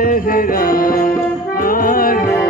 Jai Ram,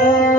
Lord.